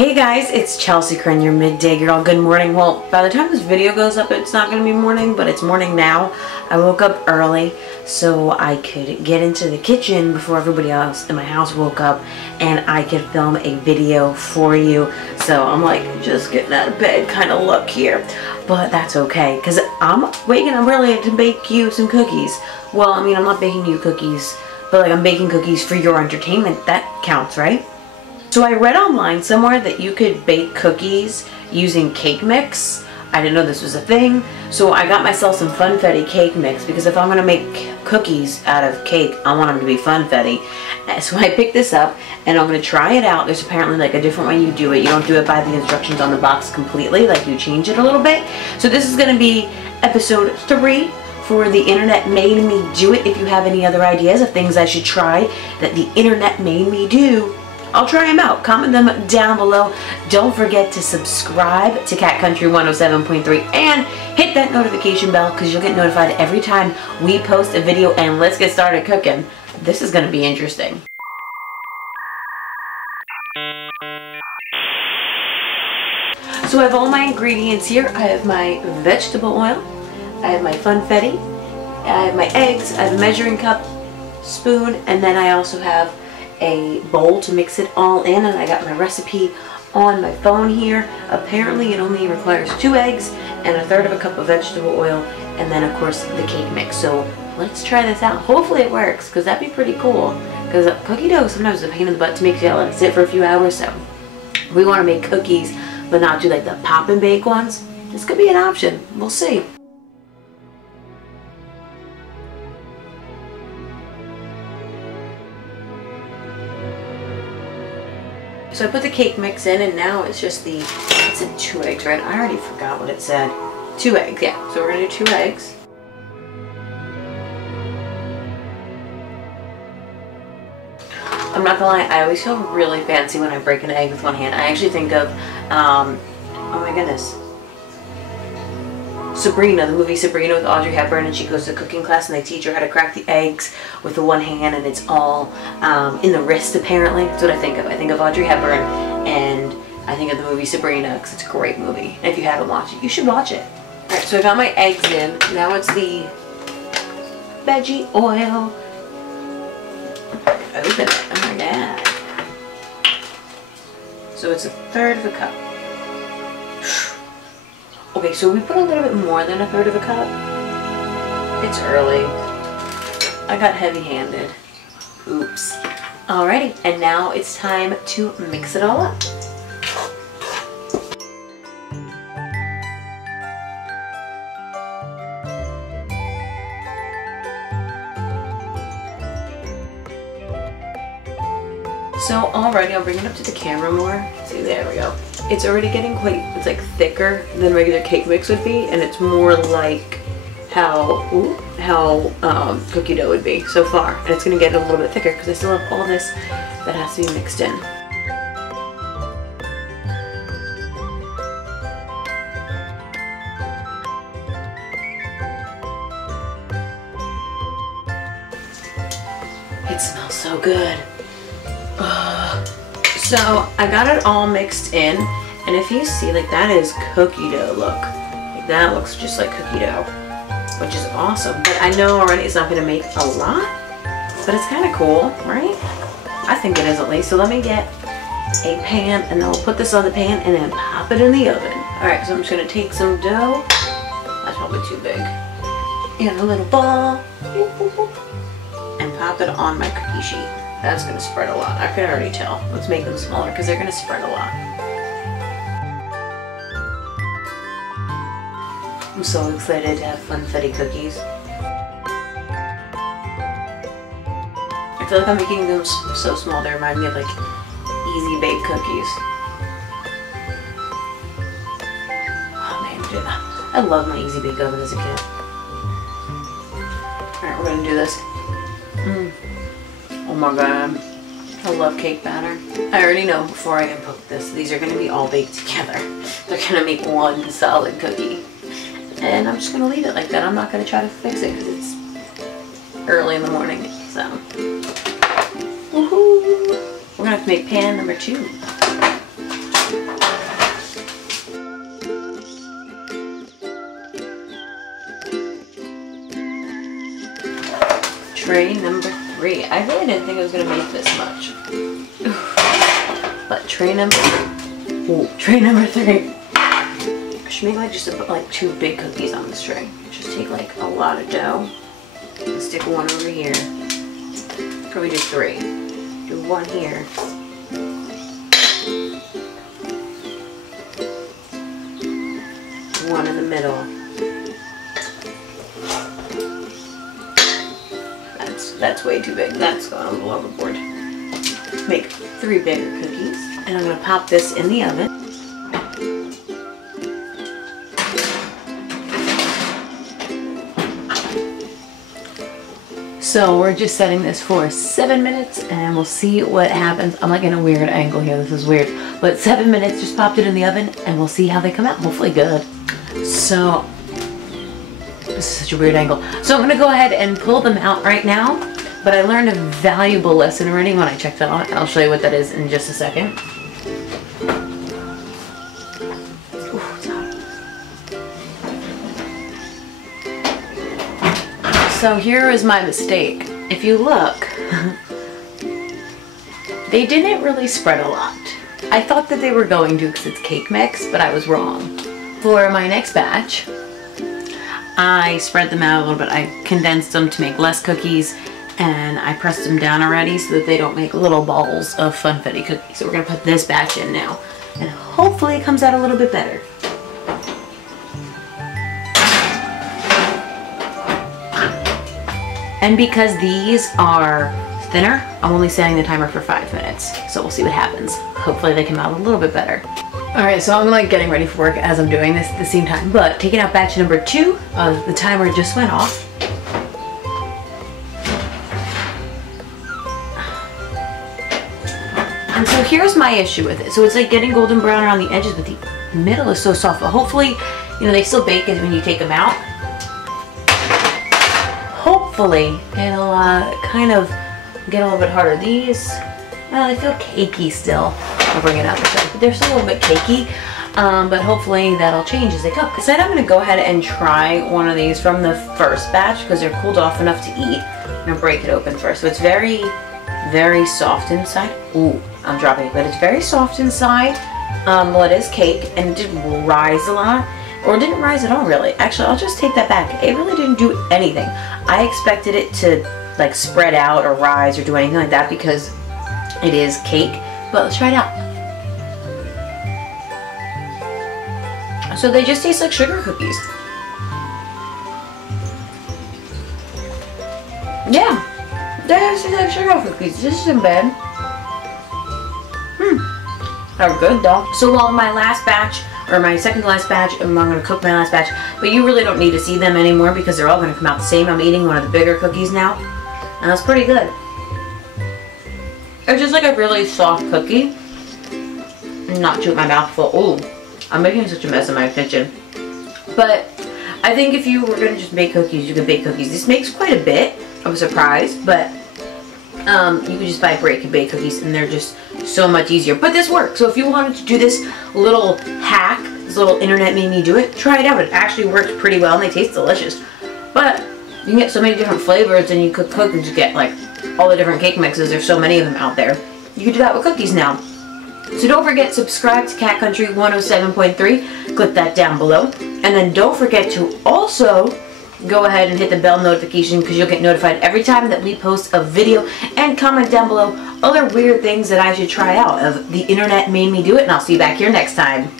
Hey guys, it's Chelsea Kern, your midday girl. Good morning. Well, by the time this video goes up, it's not going to be morning, but it's morning now. I woke up early so I could get into the kitchen before everybody else in my house woke up and I could film a video for you. So I'm like just getting out of bed kind of look here, but that's okay because I'm waking up early to bake you some cookies. Well, I mean, I'm not baking you cookies, but like I'm baking cookies for your entertainment. That counts, right? So I read online somewhere that you could bake cookies using cake mix. I didn't know this was a thing. So I got myself some funfetti cake mix because if I'm going to make cookies out of cake, I want them to be funfetti. So I picked this up and I'm going to try it out. There's apparently like a different way you do it. You don't do it by the instructions on the box completely, like you change it a little bit. So this is going to be episode 3 for The Internet Made Me Do It. If you have any other ideas of things I should try that the internet made me do, I'll try them out. Comment them down below. Don't forget to subscribe to Cat Country 107.3 and hit that notification bell because you'll get notified every time we post a video. And let's get started cooking. This is going to be interesting. So I have all my ingredients here. I have my vegetable oil. I have my funfetti. I have my eggs. I have a measuring cup, spoon, and then I also have a bowl to mix it all in, and I got my recipe on my phone here. Apparently it only requires 2 eggs and 1/3 of a cup of vegetable oil, and then of course the cake mix. So let's try this out. Hopefully it works because that'd be pretty cool, because cookie dough sometimes is a pain in the butt to make. You gotta let it sit for a few hours. So we want to make cookies but not do like the pop and bake ones. This could be an option. We'll see. So I put the cake mix in, and now it's just it said 2 eggs, right? I already forgot what it said. 2 eggs, yeah. So we're gonna do 2 eggs. I'm not gonna lie, I always feel really fancy when I break an egg with one hand. I actually think of, oh my goodness, Sabrina, the movie Sabrina with Audrey Hepburn, and she goes to cooking class and they teach her how to crack the eggs with the one hand, and it's all in the wrist apparently. That's what I think of. I think of Audrey Hepburn and I think of the movie Sabrina because it's a great movie. And if you haven't watched it, you should watch it. Alright, so I got my eggs in. Now it's the veggie oil. Open it. Oh my god. So it's 1/3 of a cup. Okay, so we put a little bit more than 1/3 of a cup. It's early. I got heavy-handed. Oops. Alrighty, and now it's time to mix it all up. So already, I'll bring it up to the camera more. See, there we go. It's already getting quite, it's like thicker than regular cake mix would be, and it's more like how cookie dough would be so far. And it's gonna get a little bit thicker because I still have all this that has to be mixed in. It smells so good. So I got it all mixed in, and if you see, like, that is cookie dough look. Like, that looks just like cookie dough, which is awesome. But I know already it's not going to make a lot, but it's kind of cool, right? I think it is at least. So let me get a pan, and then we'll put this on the pan and then pop it in the oven. Alright, so I'm just going to take some dough. That's probably too big. In a little ball. And pop it on my cookie sheet. That's going to spread a lot. I can already tell. Let's make them smaller because they're going to spread a lot. I'm so excited to have funfetti cookies. I feel like I'm making them so small they remind me of like easy bake cookies. Oh man, dude, I love my easy bake oven as a kid. Alright, we're going to do this. Oh my god, I love cake batter. I already know before I input this, these are going to be all baked together. They're going to make one solid cookie. And I'm just going to leave it like that. I'm not going to try to fix it because it's early in the morning. So, woohoo! We're going to have to make pan number 2. tray number 3. I really didn't think I was going to make this much. But tray number 3. I should make like just like 2 big cookies on this tray. Just take like a lot of dough. Stick one over here. Probably do 3. Do 1 here. One in the middle. That's way too big. That's going a little overboard. Make 3 bigger cookies. And I'm going to pop this in the oven. So we're just setting this for 7 minutes and we'll see what happens. I'm like in a weird angle here. This is weird. But 7 minutes, just popped it in the oven and we'll see how they come out. Hopefully good. So, this is such a weird angle. So I'm going to go ahead and pull them out right now. But I learned a valuable lesson already when I checked that out. I'll show you what that is in just a second. Ooh, it's hot. So here is my mistake. If you look, they didn't really spread a lot. I thought that they were going to because it's cake mix, but I was wrong. For my next batch, I spread them out a little bit. I condensed them to make less cookies, and I pressed them down already so that they don't make little balls of funfetti cookies. So we're going to put this batch in now, and hopefully it comes out a little bit better. And because these are thinner, I'm only setting the timer for 5 minutes. So we'll see what happens. Hopefully they come out a little bit better. Alright, so I'm like getting ready for work as I'm doing this at the same time. But taking out batch number 2, the timer just went off. And so here's my issue with it. So it's like getting golden brown around the edges, but the middle is so soft. But hopefully, you know, they still bake it when you take them out. Hopefully it'll kind of get a little bit harder. These, well, they feel cakey still. I'll bring it out this way. But they're still a little bit cakey, but hopefully that'll change as they cook. So then I'm going to go ahead and try one of these from the first batch because they're cooled off enough to eat. I'm going to break it open first. So it's very, very soft inside. Ooh, I'm dropping it, but it's very soft inside. Well, it is cake, and it didn't rise a lot. Or it didn't rise at all, really. Actually, I'll just take that back. It really didn't do anything. I expected it to like spread out or rise or do anything like that because it is cake. But let's try it out. So they just taste like sugar cookies. Yeah, they just taste like sugar cookies. This isn't bad. They're good though. So while my last batch, or my second to last batch, I'm going to cook my last batch, but you really don't need to see them anymore because they're all going to come out the same. I'm eating one of the bigger cookies now, and that's pretty good. It's just like a really soft cookie. Not to my mouth full. Ooh, I'm making such a mess in my kitchen. But I think if you were going to just bake cookies, you could bake cookies. This makes quite a bit of a surprise, but you can just buy break and bake cookies, and they're just so much easier. But this works. So if you wanted to do this little hack, this little internet made me do it, try it out. It actually worked pretty well, and they taste delicious. But you can get so many different flavors, and you could cook and just get like all the different cake mixes. There's so many of them out there. You can do that with cookies now. So don't forget, subscribe to Cat Country 107.3. Click that down below. And then don't forget to also go ahead and hit the bell notification because you'll get notified every time that we post a video, and comment down below other weird things that I should try out of the internet made me do it, and I'll see you back here next time.